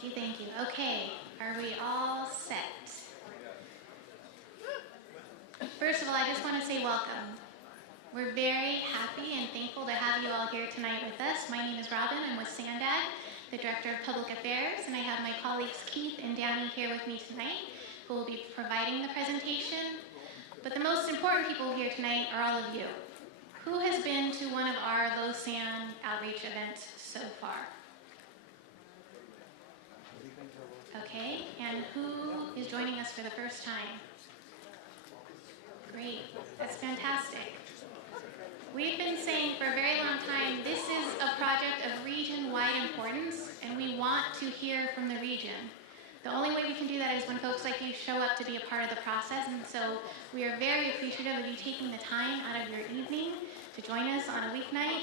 Thank you, thank you. Okay, are we all set? First of all, I just want to say welcome. We're very happy and thankful to have you all here tonight with us. My name is Robin. I'm with SANDAG, the Director of Public Affairs, and I have my colleagues Keith and Danny here with me tonight, who will be providing the presentation. But the most important people here tonight are all of you. Who has been to one of our LOSSAN outreach events so far? Okay, and who is joining us for the first time? Great, that's fantastic. We've been saying for a very long time, this is a project of region-wide importance, and we want to hear from the region. The only way we can do that is when folks like you show up to be a part of the process, and so we are very appreciative of you taking the time out of your evening to join us on a weeknight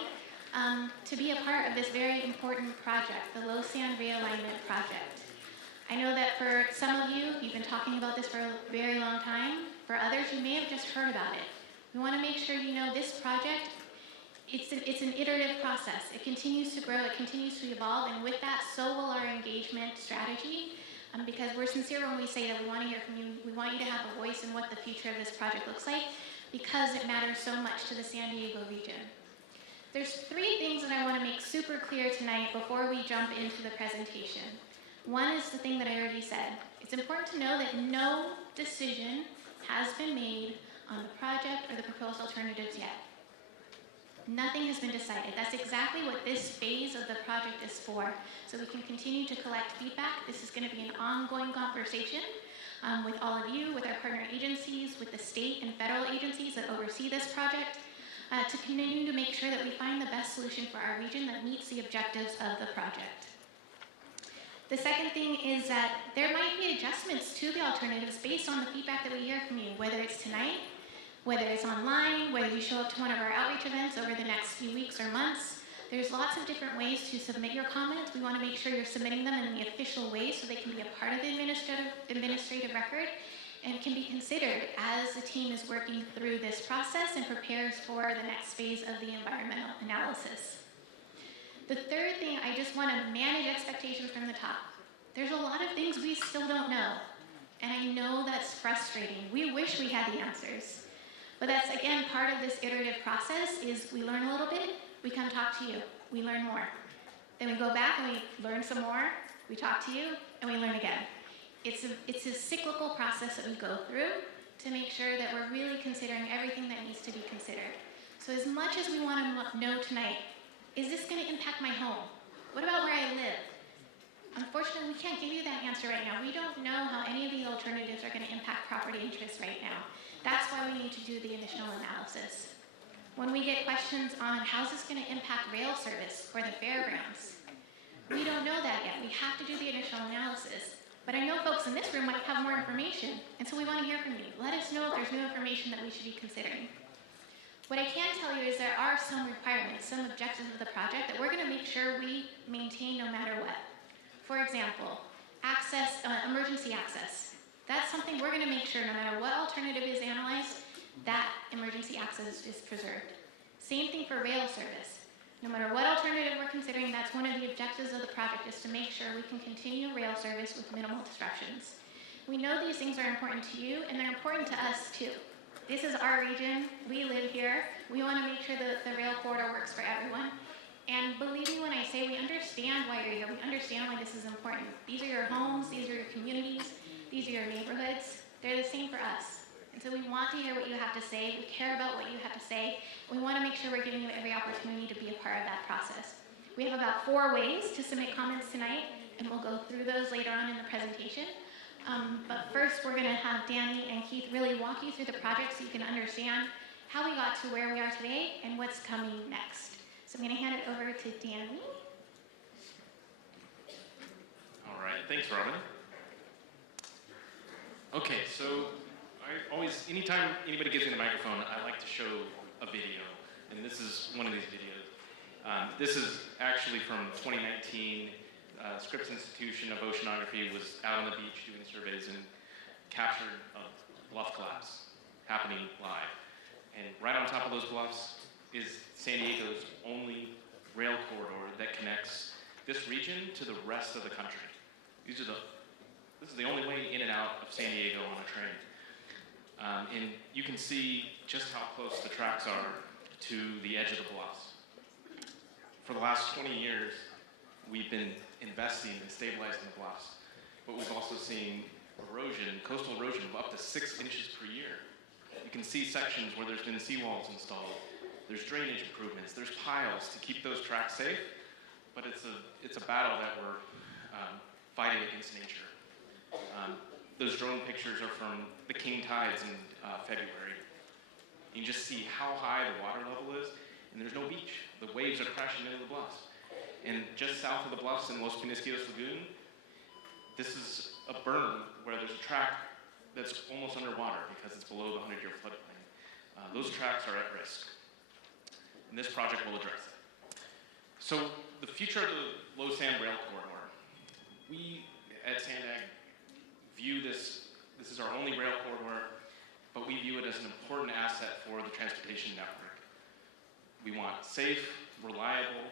to be a part of this very important project, the LOSSAN Realignment Project. I know that for some of you, you've been talking about this for a very long time. For others, you may have just heard about it. We want to make sure you know this project, it's an iterative process. It continues to grow, it continues to evolve, and with that, so will our engagement strategy, because we're sincere when we say that we want to hear from you. We want you to have a voice in what the future of this project looks like, because it matters so much to the San Diego region. There's three things that I want to make super clear tonight before we jump into the presentation. One is the thing that I already said. It's important to know that no decision has been made on the project or the proposed alternatives yet. Nothing has been decided. That's exactly what this phase of the project is for, so we can continue to collect feedback. This is going to be an ongoing conversation with all of you, with our partner agencies, with the state and federal agencies that oversee this project, to continue to make sure that we find the best solution for our region that meets the objectives of the project. The second thing is that there might be adjustments to the alternatives based on the feedback that we hear from you, whether it's tonight, whether it's online, whether you show up to one of our outreach events over the next few weeks or months. There's lots of different ways to submit your comments. We want to make sure you're submitting them in the official way so they can be a part of the administrative record and can be considered as the team is working through this process and prepares for the next phase of the environmental analysis. The third thing, I just want to manage expectations from the top. There's a lot of things we still don't know, and I know that's frustrating. We wish we had the answers. But that's, again, part of this iterative process is we learn a little bit, we come talk to you, we learn more. Then we go back and we learn some more, we talk to you, and we learn again. It's a cyclical process that we go through to make sure that we're really considering everything that needs to be considered. So as much as we want to know tonight, is this going to impact my home? What about where I live? Unfortunately, we can't give you that answer right now. We don't know how any of these alternatives are going to impact property interests right now. That's why we need to do the initial analysis. When we get questions on how's this going to impact rail service or the fairgrounds, we don't know that yet. We have to do the initial analysis. But I know folks in this room might have more information, and so we want to hear from you. Let us know if there's new information that we should be considering. What I can tell you is there are some requirements, some objectives of the project that we're going to make sure we maintain no matter what. For example, access, emergency access. That's something we're going to make sure no matter what alternative is analyzed, that emergency access is preserved. Same thing for rail service. No matter what alternative we're considering, that's one of the objectives of the project is to make sure we can continue rail service with minimal disruptions. We know these things are important to you, and they're important to us too. This is our region, we live here, we want to make sure that the rail corridor works for everyone. And believe me when I say we understand why you're here, we understand why this is important. These are your homes, these are your communities, these are your neighborhoods, they're the same for us. And so we want to hear what you have to say, we care about what you have to say, and we want to make sure we're giving you every opportunity to be a part of that process. We have about 4 ways to submit comments tonight, and we'll go through those later on in the presentation. But first, we're going to have Danny and Keith really walk you through the project so you can understand how we got to where we are today and what's coming next. So I'm going to hand it over to Danny. All right, thanks, Robin. Okay, so anytime anybody gives me the microphone, I like to show a video, and this is one of these videos. This is actually from 2019. Scripps Institution of Oceanography was out on the beach doing surveys and captured a bluff collapse happening live. And right on top of those bluffs is San Diego's only rail corridor that connects this region to the rest of the country. This is the only way in and out of San Diego on a train. And you can see just how close the tracks are to the edge of the bluffs. For the last 20 years, we've been investing in stabilizing the bluffs, but we've also seen erosion, coastal erosion of up to 6 inches per year. You can see sections where there's been seawalls installed. There's drainage improvements. There's piles to keep those tracks safe, but it's a battle that we're fighting against nature. Those drone pictures are from the king tides in February. You can just see how high the water level is, and there's no beach. The waves are crashing into the bluffs. And just south of the bluffs in Los Pinisquitos Lagoon, this is a berm where there's a track that's almost underwater because it's below the 100-year floodplain. Those tracks are at risk, and this project will address it. So the future of the LOSSAN Rail Corridor, we at SANDAG view this is our only rail corridor, but we view it as an important asset for the transportation network. We want safe, reliable,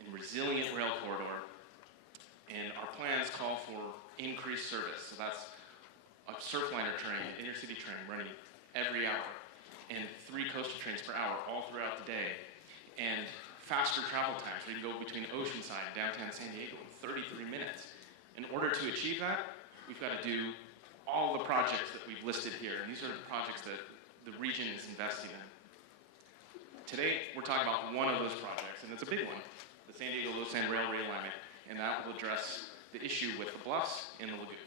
and resilient rail corridor, and our plans call for increased service. So that's a surfliner train, intercity train running every hour, and 3 coastal trains per hour all throughout the day, and faster travel times. We can go between Oceanside and downtown San Diego in 33 minutes. In order to achieve that, we've got to do all the projects that we've listed here, and these are the projects that the region is investing in. Today, we're talking about one of those projects, and it's a big one, the San Diego LOSSAN Rail Realignment, and that will address the issue with the bluffs in the lagoon.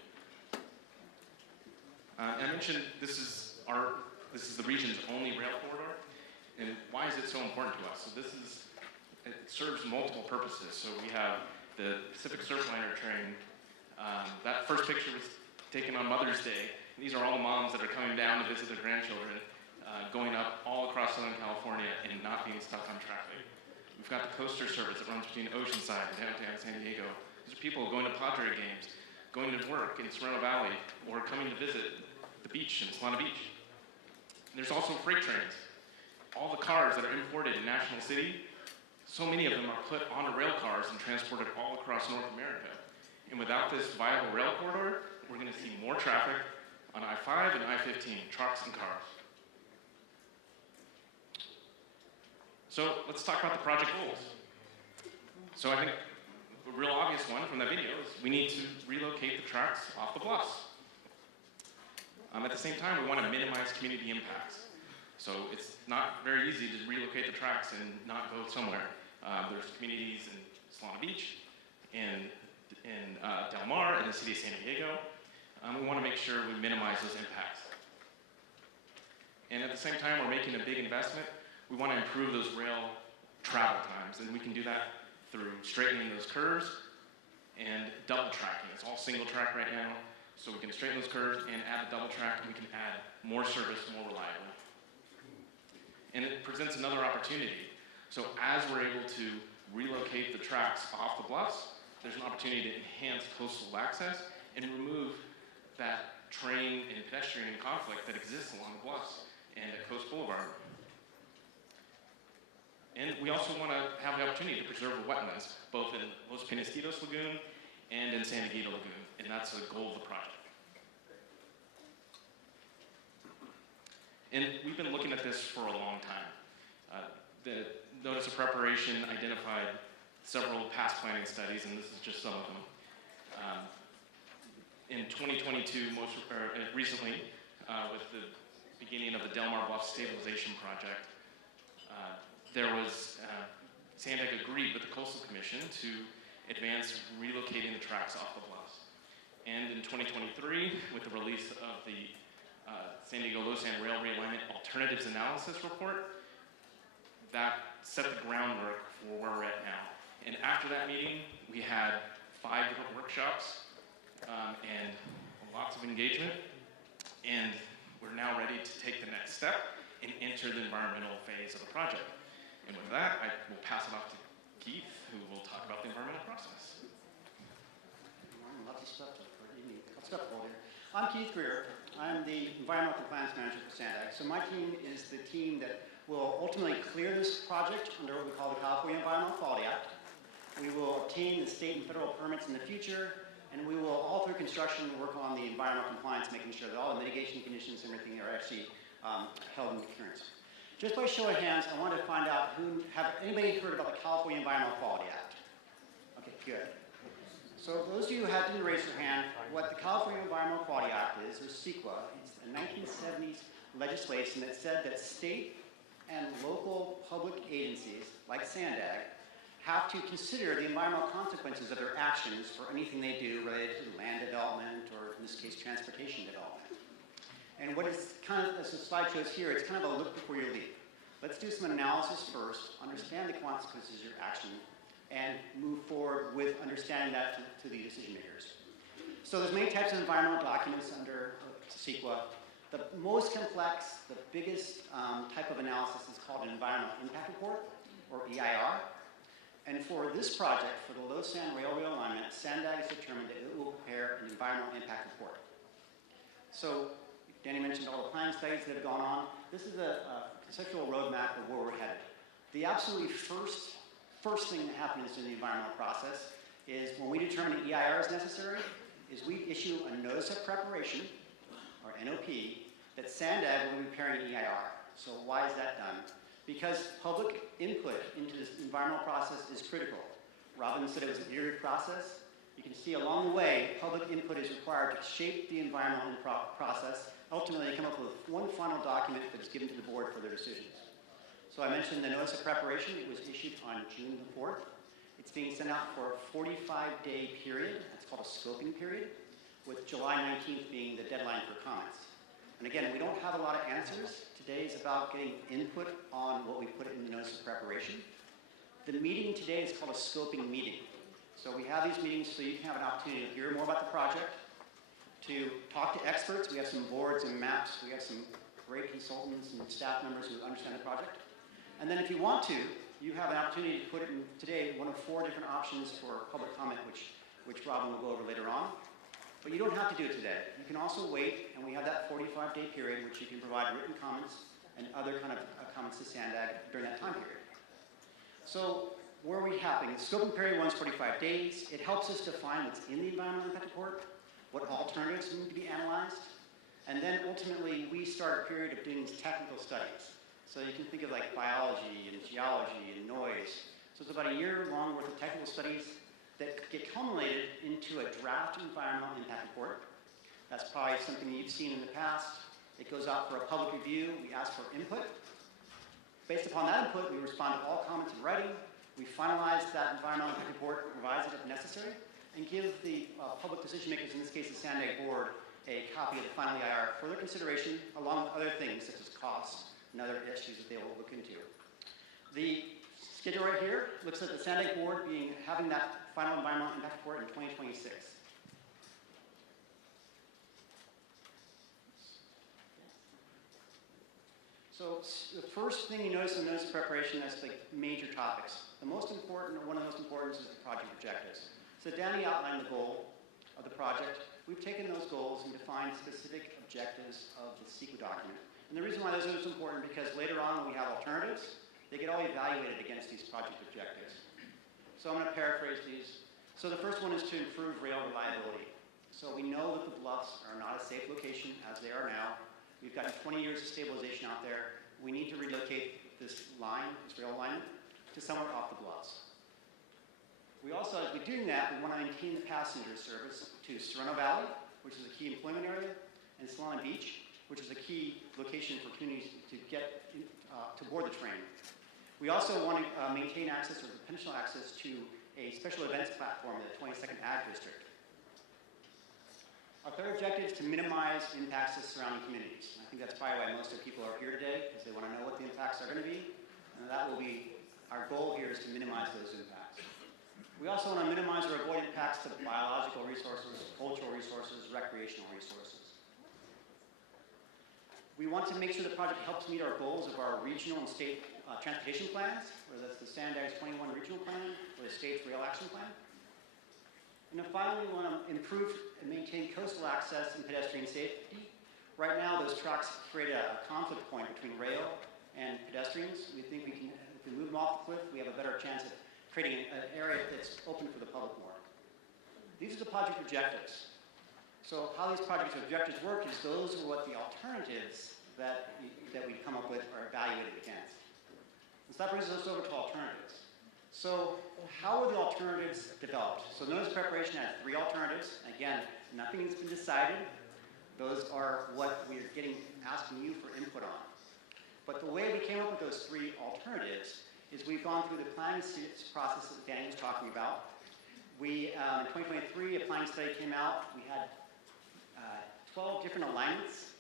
And I mentioned this is the region's only rail corridor, and why is it so important to us? So it serves multiple purposes. So we have the Pacific Surfliner train. That first picture was taken on Mother's Day. These are all the moms that are coming down to visit their grandchildren, going up all across Southern California and not being stuck on traffic. We've got the coaster service that runs between Oceanside and downtown San Diego. These are people going to Padre games, going to work in Sereno Valley, or coming to visit the beach in Solana Beach. And there's also freight trains. All the cars that are imported in National City, so many of them are put onto rail cars and transported all across North America. And without this viable rail corridor, we're going to see more traffic on I-5 and I-15, trucks and cars. So let's talk about the project goals. So I think the real obvious one from that video is we need to relocate the tracks off the bluffs. At the same time, we want to minimize community impacts. So it's not very easy to relocate the tracks and not go somewhere. There's communities in Solana Beach, in Del Mar, in the city of San Diego. We want to make sure we minimize those impacts. And at the same time, we're making a big investment. We want to improve those rail travel times, and we can do that through straightening those curves and double tracking. It's all single track right now, so we can straighten those curves and add the double track, and we can add more service more reliably. And it presents another opportunity. So as we're able to relocate the tracks off the bluffs, there's an opportunity to enhance coastal access and remove that train and pedestrian conflict that exists along the bluffs and at Coast Boulevard. And we also want to have the opportunity to preserve the wetlands, both in Los Pinisquitos Lagoon and in San Diego Lagoon, and that's the goal of the project. And we've been looking at this for a long time. The Notice of Preparation identified several past planning studies, and this is just some of them. In 2022, recently, with the beginning of the Del Mar Bluff Stabilization Project, there was, SANDAG agreed with the Coastal Commission to advance relocating the tracks off the bluffs. And in 2023, with the release of the San Diego LOSSAN Rail Realignment Alternatives Analysis Report, that set the groundwork for where we're at now. And after that meeting, we had 5 different workshops and lots of engagement. And we're now ready to take the next step and enter the environmental phase of the project. And with that, I will pass it off to Keith, who will talk about the environmental process. Lots of stuff to hold here. I'm Keith Greer. I'm the Environmental Compliance Manager for SANDAG. So my team is the team that will ultimately clear this project under what we call the California Environmental Quality Act. We will obtain the state and federal permits in the future. And we will, all through construction, work on the environmental compliance, making sure that all the mitigation conditions and everything are actually held in adherence. Just by show of hands, I wanted to find out have anybody heard about the California Environmental Quality Act? Okay, good. So those of you who didn't raise your hand, what the California Environmental Quality Act is, or CEQA, it's a 1970s legislation that said that state and local public agencies, like SANDAG, have to consider the environmental consequences of their actions for anything they do related to land development, or in this case, transportation development. And what is kind of, as the slide shows here, it's kind of a look before you leap. Let's do some analysis first, understand the consequences of your action, and move forward with understanding that to the decision makers. So there's many types of environmental documents under CEQA. The most complex, the biggest type of analysis is called an environmental impact report, or EIR. And for this project, for the LOSSAN Rail Realignment, SANDAG has determined that it will prepare an environmental impact report. So Danny mentioned all the planning studies that have gone on. This is a conceptual roadmap of where we're headed. The absolutely first thing that happens in the environmental process is when we determine an EIR is necessary, is we issue a notice of preparation, or NOP, that SANDAG will be preparing an EIR. So why is that done? Because public input into this environmental process is critical. Robin said it was an iterative process. You can see along the way, public input is required to shape the environmental process. Ultimately, come up with one final document that is given to the board for their decisions. So I mentioned the notice of preparation. It was issued on June the 4th. It's being sent out for a 45-day period. It's called a scoping period, with July 19th being the deadline for comments. And again, we don't have a lot of answers. Today is about getting input on what we put in the notice of preparation. The meeting today is called a scoping meeting. So we have these meetings so you can have an opportunity to hear more about the project, to talk to experts. We have some boards and maps. We have some great consultants and staff members who understand the project. And then if you want to, you have an opportunity to put it in today one of 4 different options for public comment, which Robin will go over later on. But you don't have to do it today. You can also wait, and we have that 45-day period which you can provide written comments and other kind of comments to SANDAG during that time period. So where are we happening? The scoping period runs 45 days. It helps us define what's in the environmental impact report, what alternatives need to be analyzed, and then ultimately we start a period of doing these technical studies. So you can think of like biology and geology and noise. So it's about a year-long worth of technical studies that get culminated into a draft environmental impact report. That's probably something you've seen in the past. It goes out for a public review. We ask for input. Based upon that input, we respond to all comments in writing. We finalize that environmental impact report, revise it if necessary, and give the public decision makers, in this case the SANDAG board, a copy of the final EIR for their consideration, along with other things such as costs and other issues that they will look into. The schedule right here looks at the SANDAG board having that final environmental impact report in 2026. So the first thing you notice in the notice of preparation is the major topics. The most important, or one of the most important, is the project objectives. So Danny outlined the goal of the project. We've taken those goals and defined specific objectives of the CEQA document. And the reason why those are so important is because later on when we have alternatives, they get all evaluated against these project objectives. So I'm going to paraphrase these. So the first one is to improve rail reliability. So we know that the bluffs are not a safe location as they are now. We've got 20 years of stabilization out there. We need to relocate this line, this rail alignment, to somewhere off the bluffs. We also, as we're doing that, we want to maintain the passenger service to Sereno Valley, which is a key employment area, and Solana Beach, which is a key location for communities to get to board the train. We also want to maintain access, or potential access, to a special events platform in the 22nd Ag District. Our third objective is to minimize impacts to surrounding communities. I think that's probably why most of the people are here today, because they want to know what the impacts are going to be. And that will be, our goal here is to minimize those impacts. We also want to minimize or avoid impacts to biological resources, cultural resources, recreational resources. We want to make sure the project helps meet our goals of our regional and state transportation plans, whether that's the SANDAG's 21 regional plan or the state's rail action plan. And then finally, we want to improve and maintain coastal access and pedestrian safety. Right now, those tracks create a conflict point between rail and pedestrians. We think we can, if we move them off the cliff, we have a better chance of creating an area that's open for the public more. These are the project objectives. So how these project objectives work is those are what the alternatives that we come up with are evaluated against. And so that brings us over to alternatives. So how were the alternatives developed? So notice preparation has 3 alternatives. Again, nothing has been decided. Those are what we're asking you for input on. But the way we came up with those 3 alternatives is we've gone through the planning process that Danny was talking about. We, in 2023, a planning study came out. We had 12 different alignments,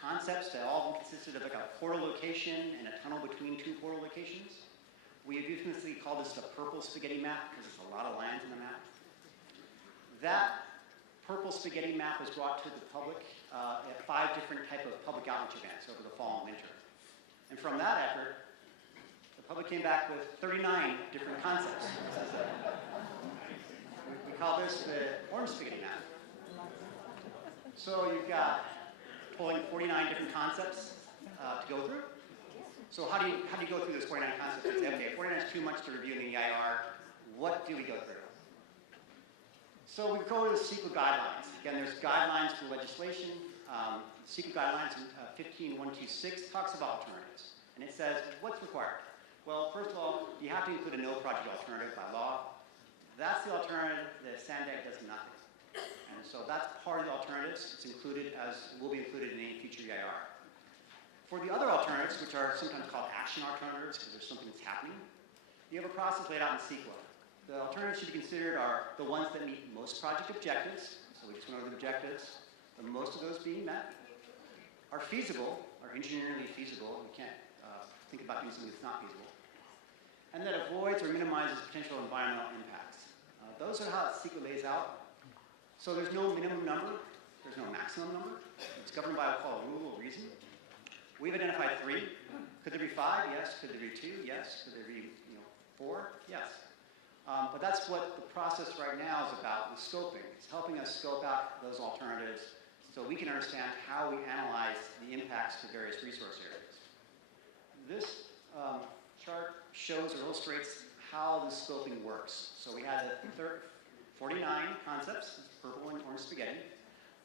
concepts that all consisted of like a portal location and a tunnel between 2 portal locations. We have euphemistically called this the purple spaghetti map because there's a lot of lines in the map. That purple spaghetti map was brought to the public at 5 different types of public outreach events over the fall and winter. And from that effort, the public came back with 39 different concepts. We call this the orange spaghetti map. So you've got pulling 49 different concepts to go through. So how do you go through those 49 concepts and say, okay, 49 is too much to review in the EIR. What do we go through? So we go to the CEQA guidelines. Again, there's guidelines for legislation. CEQA guidelines 15126 talks about alternatives. And it says, what's required? Well, first of all, you have to include a no project alternative by law. That's the alternative. The SANDAG does nothing. And so that's part of the alternatives. It's included will be included in any future EIR. For the other alternatives, which are sometimes called action alternatives because there's something that's happening, you have a process laid out in CEQA. The alternatives should be considered are the ones that meet most project objectives. So we just went over the objectives. Most of those being met are feasible, are engineeringly feasible. We can't think about doing something that's not feasible. And that avoids or minimizes potential environmental impacts. Those are how CEQA lays out. So there's no minimum number, there's no maximum number. It's governed by what's called rule of reason. We've identified 3. Could there be 5? Yes. Could there be 2? Yes. Could there be 4? Yes. But that's what the process right now is about, with scoping. It's helping us scope out those alternatives so we can understand how we analyze the impacts to various resource areas. This chart shows or illustrates how the scoping works. So we had 49 concepts, purple and orange spaghetti.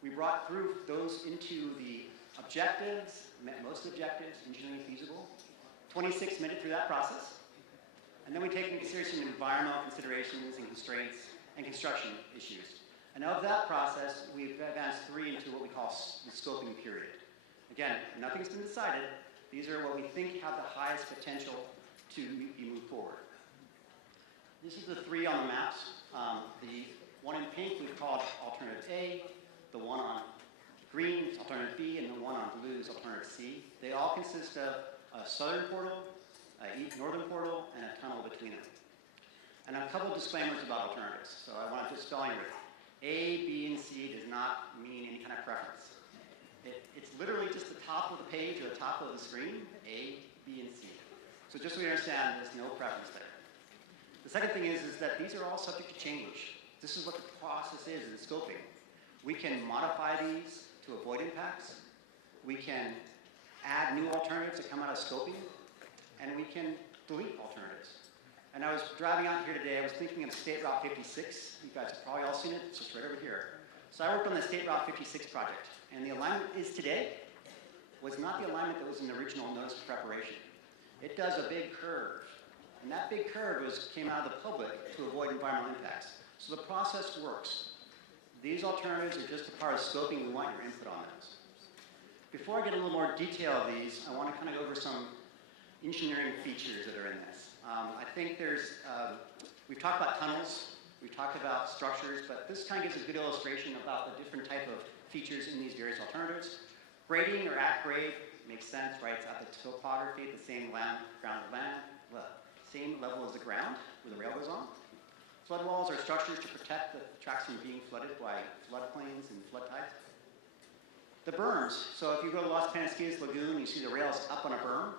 We brought through those into the objectives, met most objectives, engineering feasible. 26 made it through that process. And then we take into consideration environmental considerations and constraints and construction issues. And of that process, we've advanced 3 into what we call the scoping period. Again, nothing's been decided. These are what we think have the highest potential to be moved forward. This is the 3 on the maps. The one in pink we've called alternative A, the one on green is alternative B, and the one on blue is alternative C. They all consist of a southern portal, a northern portal, and a tunnel between them. And a couple of disclaimers about alternatives. So I want to just spell you with A, B, and C does not mean any kind of preference. It's literally just the top of the page or the top of the screen, A, B, and C. So just so we understand, there's no preference there. The second thing is that these are all subject to change. This is what the process is in scoping. We can modify these to avoid impacts. We can add new alternatives that come out of scoping. And we can delete alternatives. And I was driving out here today, I was thinking of State Route 56. You guys have probably all seen it, it's just right over here. So I worked on the State Route 56 project. And the alignment is today was not the alignment that was in the original notice of preparation. It does a big curve. And that big curve came out of the public to avoid environmental impacts. So the process works. These alternatives are just a part of scoping. We want your input on those. Before I get a little more detail of these, I want to kind of go over some engineering features that are in this. I think we've talked about tunnels, we've talked about structures, but this kind of gives a good illustration about the different type of features in these various alternatives. Grading or at grade makes sense, right? It's at the topography, the same same level as the ground where the rail goes on. Flood walls are structures to protect the tracks from being flooded by floodplains and flood tides. The berms, so if you go to Los Penasquitas Lagoon, you see the rails up on a berm.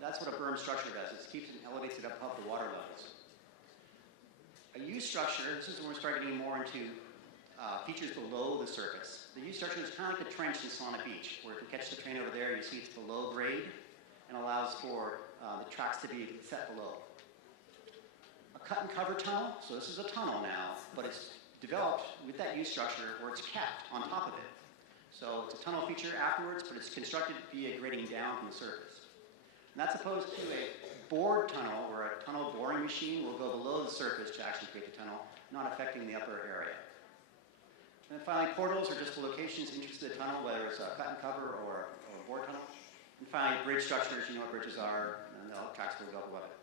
That's what a berm structure does. It keeps and elevates it above the water levels. A U structure, this is when we're starting getting more into features below the surface. The U structure is kind of like the trench in Solana Beach, where if you catch the train over there, you see it's below grade and allows for the tracks to be set below. A cut and cover tunnel, so this is a tunnel now, but it's developed with that use structure where it's capped on top of it. So it's a tunnel feature afterwards, but it's constructed via grading down from the surface. And that's opposed to a bored tunnel, where a tunnel boring machine will go below the surface to actually create the tunnel, not affecting the upper area. And then finally, portals are just the locations into the tunnel, whether it's a cut and cover or a bored tunnel. And finally, bridge structures, you know what bridges are, and the tracks will go above it.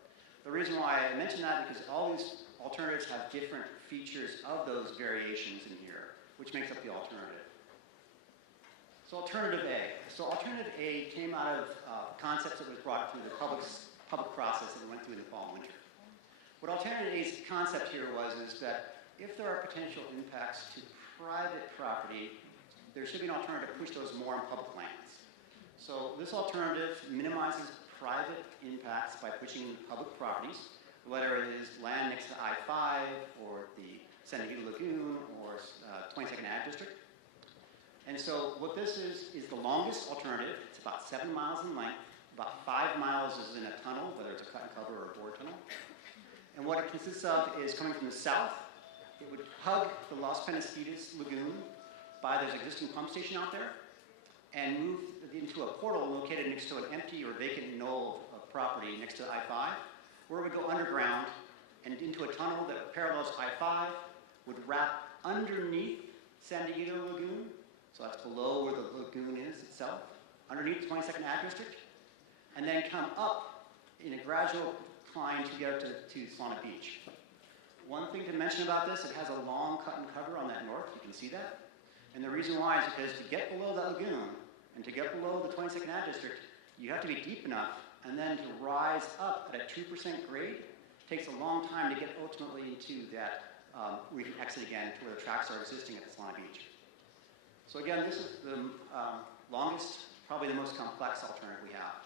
The reason why I mention that is because all these alternatives have different features of those variations in here, which makes up the alternative. So Alternative A. So Alternative A came out of concepts that was brought through the public process that we went through in the fall and winter. What Alternative A's concept here was is that if there are potential impacts to private property, there should be an alternative to push those more on public lands. So this alternative minimizes private impacts by pushing public properties, whether it is land next to I-5 or the SANDAG Lagoon or 22nd Ag District. And so what this is the longest alternative. It's about 7 miles in length. About 5 miles is in a tunnel, whether it's a cut and cover or a bored tunnel. And what it consists of is coming from the south. It would hug the Los Penasquitos Lagoon by there's an existing pump station out there and move into a portal located next to an empty or vacant knoll of property next to I-5, where it would go underground and into a tunnel that parallels I-5, would wrap underneath SANDAG Lagoon. So that's below where the lagoon is itself, underneath the 22nd Ag District, and then come up in a gradual climb to get to Solana Beach. One thing to mention about this, it has a long cut and cover on that north, you can see that. And the reason why is because to get below that lagoon and to get below the 22nd Ag District, you have to be deep enough, and then to rise up at a 2% grade takes a long time to get ultimately into that, where you can exit again to where the tracks are existing at Solana Beach. So again, this is the longest, probably the most complex alternative we have.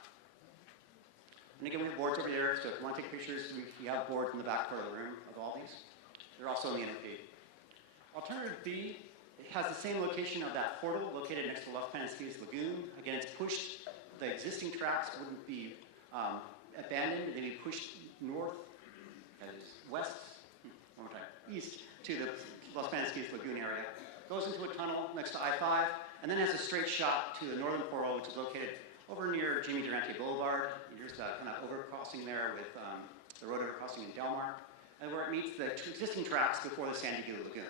And again, we have boards over there, so if you want to take pictures, we have boards in the back part of the room of all these. They're also in the NOP. Alternative B, it has the same location of that portal located next to Los Penasquitos Lagoon. Again, it's pushed, the existing tracks wouldn't be abandoned, they'd be pushed north, that is west, one more time, east to the Los Penasquitos Lagoon area. Goes into a tunnel next to I-5, and then has a straight shot to the northern portal, which is located over near Jimmy Durante Boulevard. There's a kind of overcrossing there with the road overcrossing in Del Mar, and where it meets the existing tracks before the SANDAG Lagoon.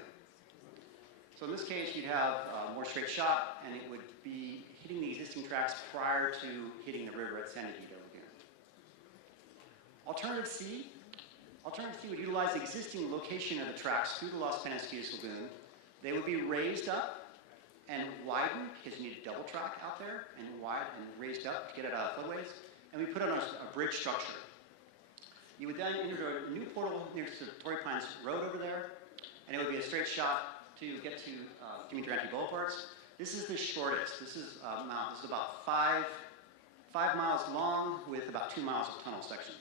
So in this case, you'd have a more straight shot, and it would be hitting the existing tracks prior to hitting the river at SANDAG Lagoon. Alternative C would utilize the existing location of the tracks through the Los Penasquitos Lagoon. They would be raised up and widened, because you need a double track out there, and wide and raised up to get it out of floodways. And we put on a bridge structure. You would then enter a new portal next to Torrey Pines Road over there, and it would be a straight shot to get to Jimmy Durante Boulevards. This is the shortest. This is about 5 miles long with about 2 miles of tunnel section.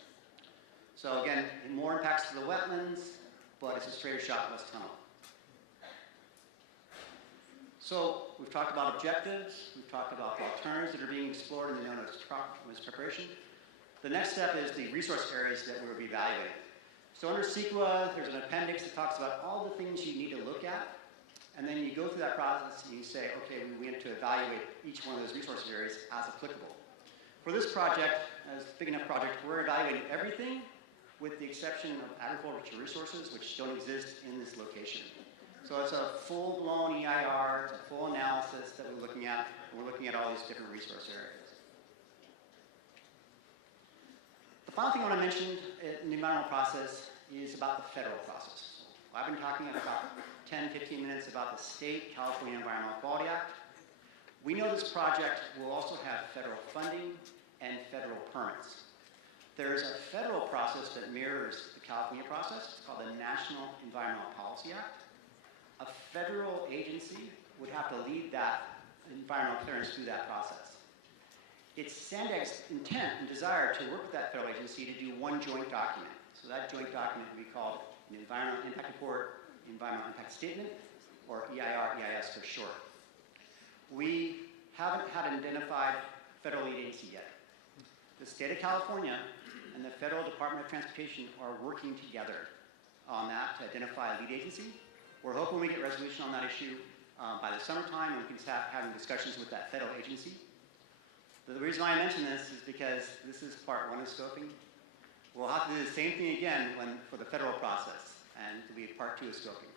So again, more impacts to the wetlands, but it's a straighter shot, less tunnel. So we've talked about objectives, we've talked about the alternatives that are being explored and known as preparation. The next step is the resource areas that we'll be evaluating. So under CEQA, there's an appendix that talks about all the things you need to look at, and then you go through that process and you say, okay, we need to evaluate each one of those resource areas as applicable. For this project, as a big enough project, we're evaluating everything with the exception of agricultural resources, which don't exist in this location. So it's a full-blown EIR, it's a full analysis that we're looking at, and we're looking at all these different resource areas. The final thing I want to mention in the environmental process is about the federal process. I've been talking about 10, 15 minutes about the state California Environmental Quality Act. We know this project will also have federal funding and federal permits. There's a federal process that mirrors the California process. It's called the National Environmental Policy Act. A federal agency would have to lead that environmental clearance through that process. It's SANDAG's intent and desire to work with that federal agency to do one joint document. So that joint document would be called an Environmental Impact Report, Environmental Impact Statement, or EIR, EIS for short. We haven't had an identified federal lead agency yet. The state of California and the Federal Department of Transportation are working together on that to identify a lead agency. We're hoping we get resolution on that issue by the summertime, and we can start having discussions with that federal agency. The reason why I mention this is because this is part one of scoping. We'll have to do the same thing again for the federal process, and to be part two of scoping.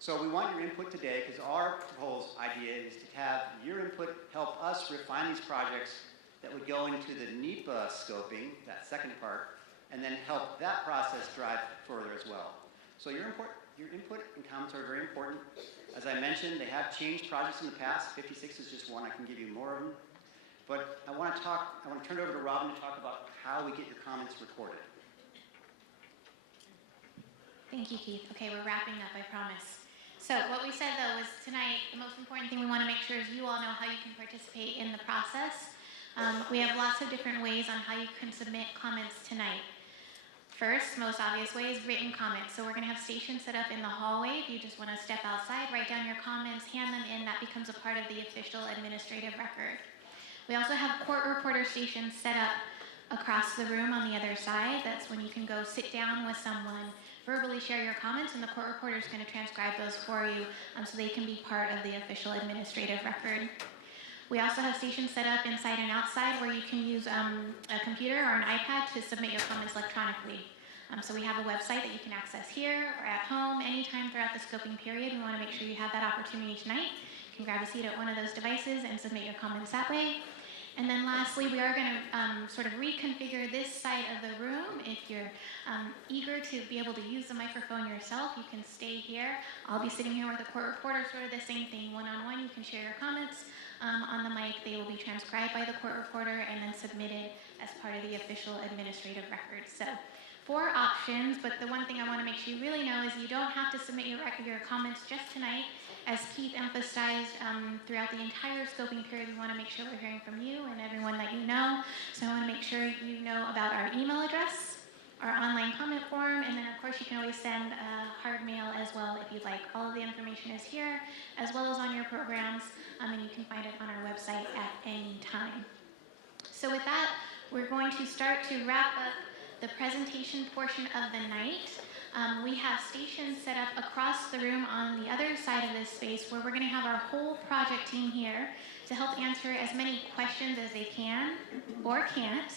So we want your input today, because our proposed idea is to have your input help us refine these projects that would go into the NEPA scoping, that second part, and then help that process drive further as well. So your input and comments are very important. As I mentioned, they have changed projects in the past. 56 is just one. I can give you more of them. But I want to turn it over to Robin to talk about how we get your comments recorded. Thank you, Keith. Okay, we're wrapping up, I promise. So what we said, though, was tonight, the most important thing we want to make sure is you all know how you can participate in the process. We have lots of different ways on how you can submit comments tonight. First, most obvious way is written comments. So we're going to have stations set up in the hallway. If you just want to step outside, write down your comments, hand them in, that becomes a part of the official administrative record. We also have court reporter stations set up across the room on the other side. That's when you can go sit down with someone, verbally share your comments, and the court reporter is going to transcribe those for you so they can be part of the official administrative record. We also have stations set up inside and outside where you can use a computer or an iPad to submit your comments electronically. So we have a website that you can access here or at home anytime throughout the scoping period. We want to make sure you have that opportunity tonight. You can grab a seat at one of those devices and submit your comments that way. And then lastly, we are going to sort of reconfigure this side of the room. If you're eager to be able to use the microphone yourself, you can stay here. I'll be sitting here with a court reporter, sort of the same thing, one-on-one. You can share your comments on the mic. They will be transcribed by the court reporter and then submitted as part of the official administrative record. So 4 options, but the one thing I want to make sure you really know is you don't have to submit your comments just tonight. As Keith emphasized throughout the entire scoping period, we want to make sure we're hearing from you and everyone that you know. So I want to make sure you know about our email address, our online comment form, and then of course you can always send a hard mail as well if you'd like. All of the information is here, as well as on your programs, and you can find it on our website at any time. So with that, we're going to start to wrap up the presentation portion of the night. We have stations set up across the room on the other side of this space where we're going to have our whole project team here to help answer as many questions as they can or can't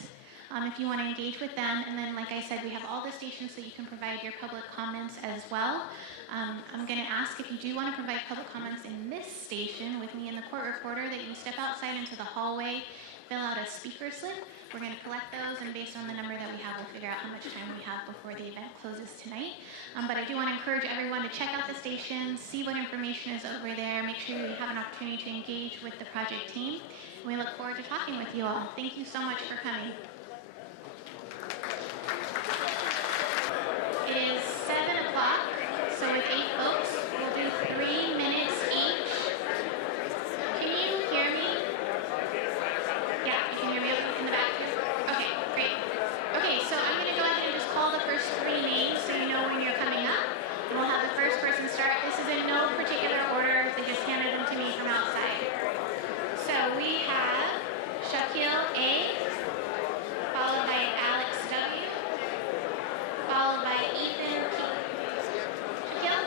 if you want to engage with them. And then, like I said, we have all the stations so you can provide your public comments as well. I'm going to ask if you do want to provide public comments in this station with me and the court reporter that you step outside into the hallway, fill out a speaker slip. We're going to collect those, and based on the number that we have, we'll figure out how much time we have before the event closes tonight. But I do want to encourage everyone to check out the stations, see what information is over there, make sure you have an opportunity to engage with the project team. We look forward to talking with you all. Thank you so much for coming. It is 7 o'clock, so with 8 folks, we'll do 3 minutes each. Can you hear me? Yeah, you can hear me in the back? Okay, great. Okay, so I'm going to go ahead and just call the first 3 names so you know when you're coming up. And we'll have the first person start. This is in no particular order. They just handed them to me from outside. So we have Shaquille A, followed by Alex W, followed by Ethan P. Shaquille?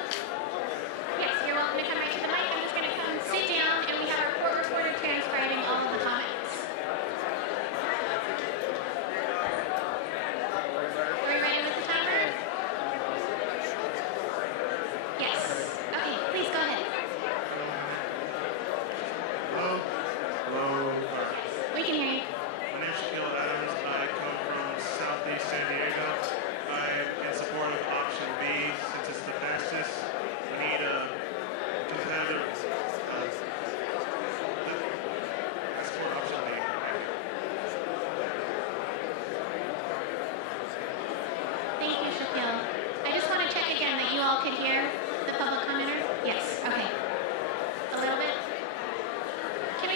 Yes, you're welcome to come right to the mic. I'm just going to come sit down, and we have our court reporter transcribing all of the comments. Are we ready with the timer? Yes. Okay, please go ahead. Hello. We can hear you. My name is Shaquille Adams. I come from Southeast San Diego. I'm in support of option B since it's the fastest. We need a competitive. I support option B. Thank you, Shaquille. I just want to check again that you all could hear the public commenter. Yes, okay. A little bit. Can I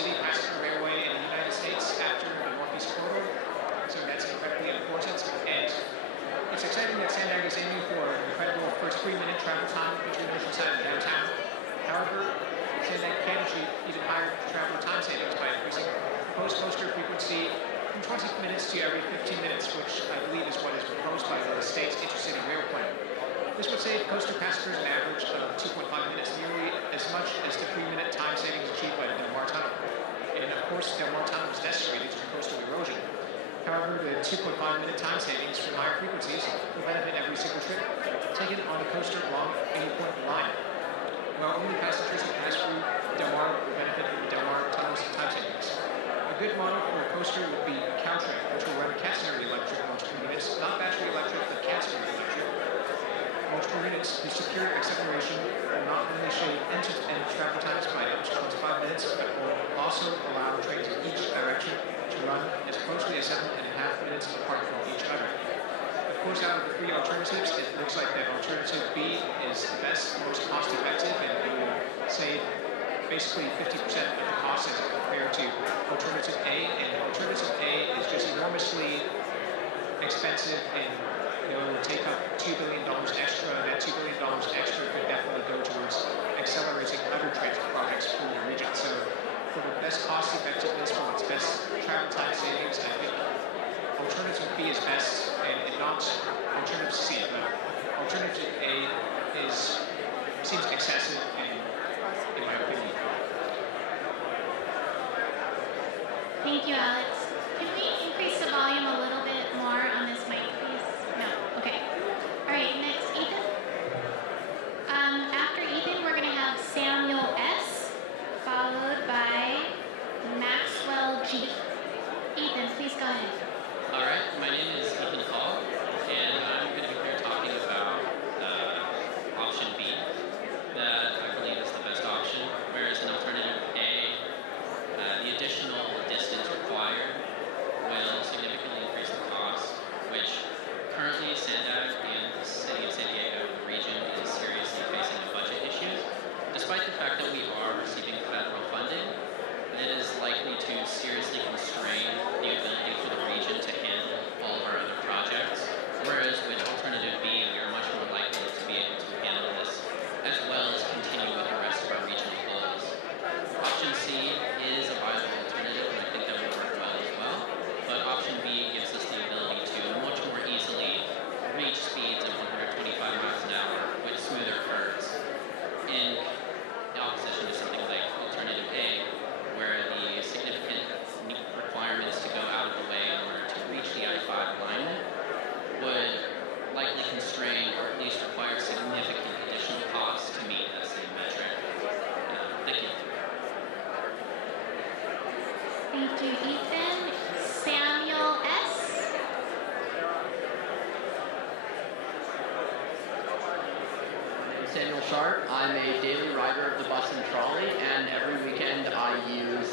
intercity passenger railway in the United States after the Northeast Corridor. So that's incredibly important. And it's exciting that SANDAG is aiming for an incredible first 3-minute travel time between Oceanside and downtown. However, SANDAG can achieve even higher travel time savings by increasing proposed coaster frequency from 20 minutes to every 15 minutes, which I believe is what is proposed by the state's intercity rail plan. This would save coaster passengers an average of 2.5 minutes, nearly as much as the 3-minute time savings achieved by the Del Mar Tunnel. And of course, Del Mar Tunnel was necessary due to coastal erosion. However, the 2.5-minute time savings from higher frequencies will benefit every single trip taken on a coaster along any point of the line, while only passengers who pass through Del Mar will benefit from Del Mar Tunnel's time savings. A good model for a coaster would be Caltrain, which will run catenary electric multiple units, not battery electric, but catenary electric multiple units whose superior acceleration will not only shave end-to-end travel times by up to 25 minutes, but will also allow trains in each direction to run as closely as 7.5 minutes apart from each other. Of course, out of the 3 alternatives, it looks like that alternative B is the best, most cost-effective, and it will save basically 50% of the cost as compared to alternative A. And alternative A is just enormously expensive and it will take up $2 billion extra. That $2 billion extra could definitely go towards accelerating other transit projects for the region. So for the best cost effectiveness, for its best travel time savings, I think alternative B is best and not alternative C. But alternative A seems excessive in my opinion. Thank you, Alex. Can we increase the volume a little bit more on this mic, please? No? Okay. All right, next, Ethan. After Ethan, we're going to have Samuel S., followed by Maxwell G. Ethan, please go ahead. All right, my name is Ethan Hall, and I'm going to be here talking about option B, that I believe is the best option, whereas an alternative A, the additional distance required will significantly increase the cost, which currently SANDAG and the city of San Diego, the region, is seriously facing a budget issue. Despite the fact that we are receiving federal funding, it is likely to seriously constrain the ability for the region to handle all of our other projects, whereas with alternative B, we are much more likely to be able to handle this, as well as continue with the rest of our regional goals. Option C is a viable alternative, and I think that would work well as well, but option B gives us the ability to much more easily reach speeds of 125 miles an hour with smoother curves, in opposition to something like alternative A, where the significant requirements to go out of the way in order to reach the I-5 alignment would likely constrain or at least require significant additional costs to meet that same metric. Thank you. Thank you, Ethan. Samuel S. Samuel Sharp. I'm a daily rider of the bus and trolley, and every weekend I use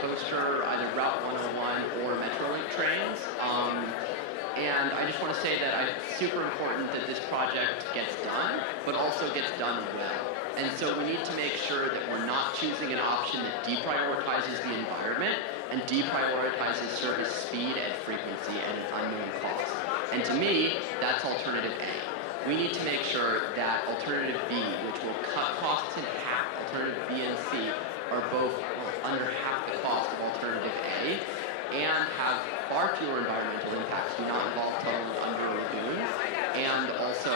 coaster, either Route 101 or Metrolink trains. And I just want to say that it's super important that this project gets done, but also gets done well. And so we need to make sure that we're not choosing an option that deprioritizes the environment and deprioritizes service speed and frequency at an unknown cost. And to me, that's alternative A. We need to make sure that alternative B, which will cut costs in half, alternative B and C, are both under half the cost of alternative A, and have far fewer environmental impacts, do not involve tunneling under a lagoon, and also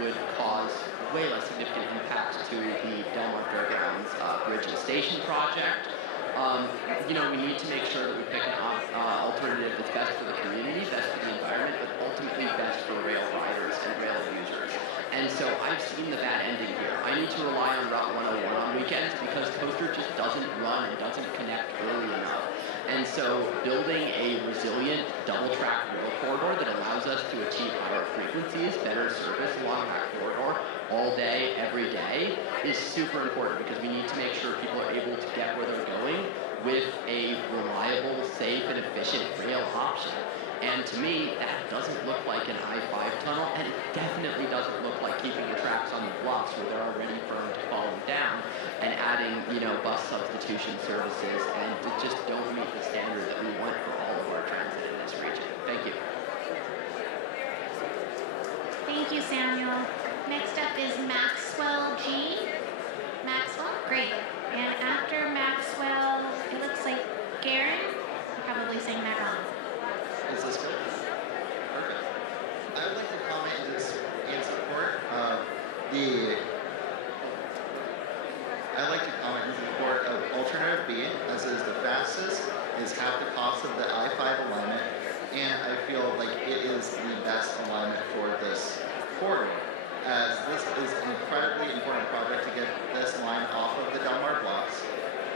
would cause way less significant impacts to the Del Mar Fairgrounds Bridge and Station project. We need to make sure that we pick an alternative that's best for the community, best for the environment, but ultimately best for rail riders and rail users. And so I've seen the bad ending here. I need to rely on Route 101 on weekends because coaster just doesn't run and doesn't connect early enough. And so building a resilient double-track rail corridor that allows us to achieve higher frequencies, better service along that corridor all day, every day, is super important because we need to make sure people are able to get where they're going with a reliable, safe, and efficient rail option. And And to me, that doesn't look like an I-5 tunnel, and it definitely doesn't look like keeping the tracks on the bluffs where they're already prone to falling down and adding, bus substitution services, and it just don't meet the standard that we want for all of our transit in this region. Thank you. Thank you, Samuel. Next up is Maxwell G. Maxwell, great. And after Maxwell, it looks like Garen. I'm probably saying that wrong. Is this good? Perfect. I would like to comment in support of alternative B, as it is the fastest, is half the cost of the I-5 alignment, and I feel like it is the best alignment for this corridor, as this is an incredibly important project to get this line off of the Delmar blocks,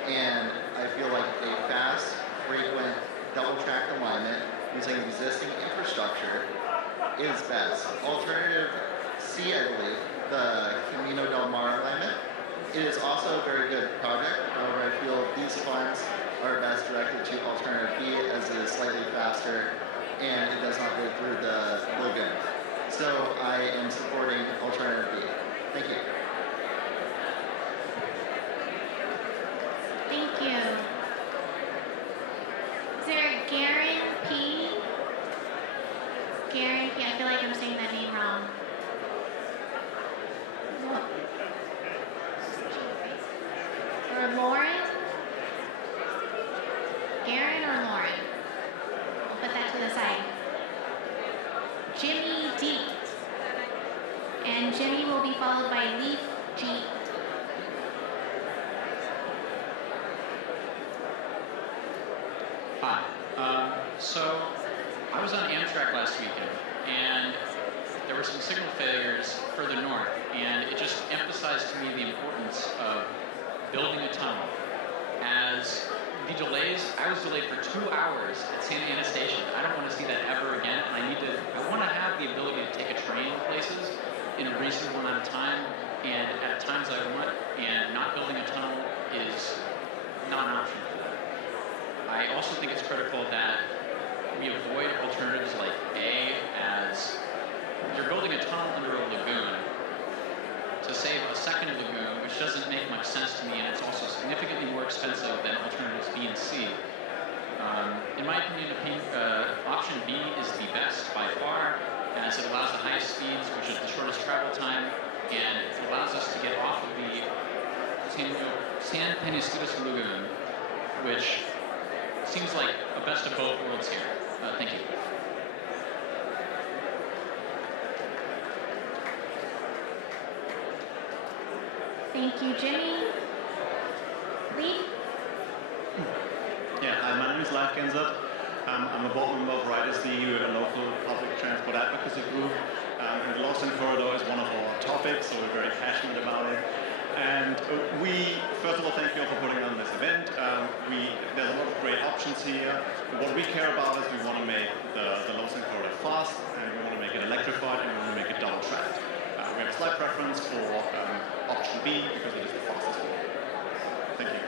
and I feel like a fast, frequent, double-track alignment using existing infrastructure is best. Alternative C, I believe, the Camino del Mar alignment, it is also a very good project. However, I feel these funds are best directed to alternative B, as it is slightly faster and it does not go through the lagoon. So I am supporting alternative B. Thank you. Thank you. Is there Garen P? Garen P. I feel like I'm saying that name wrong. Or Lauren? Garen or Lauren? I'll put that to the side. Jimmy D. And Jimmy will be followed by Leaf G. Hi. So I was on Amtrak last weekend, and there were some signal failures further north, and it just emphasized to me the importance of building a tunnel. As the delays, I was delayed for 2 hours at Santa Ana Station. I don't want to see that ever again. I want to have the ability to take a train places in a reasonable amount of time, and at times I want, and not building a tunnel is not an option for that. I also think it's critical that we avoid alternatives like A, as you're building a tunnel under a lagoon to save a second lagoon, which doesn't make much sense to me, and it's also significantly more expensive than alternatives B and C. In my opinion, option B is the best by far, as it allows the highest speeds, which is the shortest travel time, and it allows us to get off of the San Penasquitos Lagoon, which seems like a best of both worlds here. Thank you. Thank you, Jimmy. Lee? Yeah, my name is Libreng Tulong. I'm a board member of Riders EU, a local public transport advocacy group. And the LOSSAN corridor is one of our topics, so we're very passionate about it. And first of all, thank you all for putting on this event. There's a lot of great options here. What we care about is we want to make the LOSSAN corridor fast, and we want to make it electrified, and we want to make it double tracked. We have a slight preference for option B because it is the fastest one. Thank you.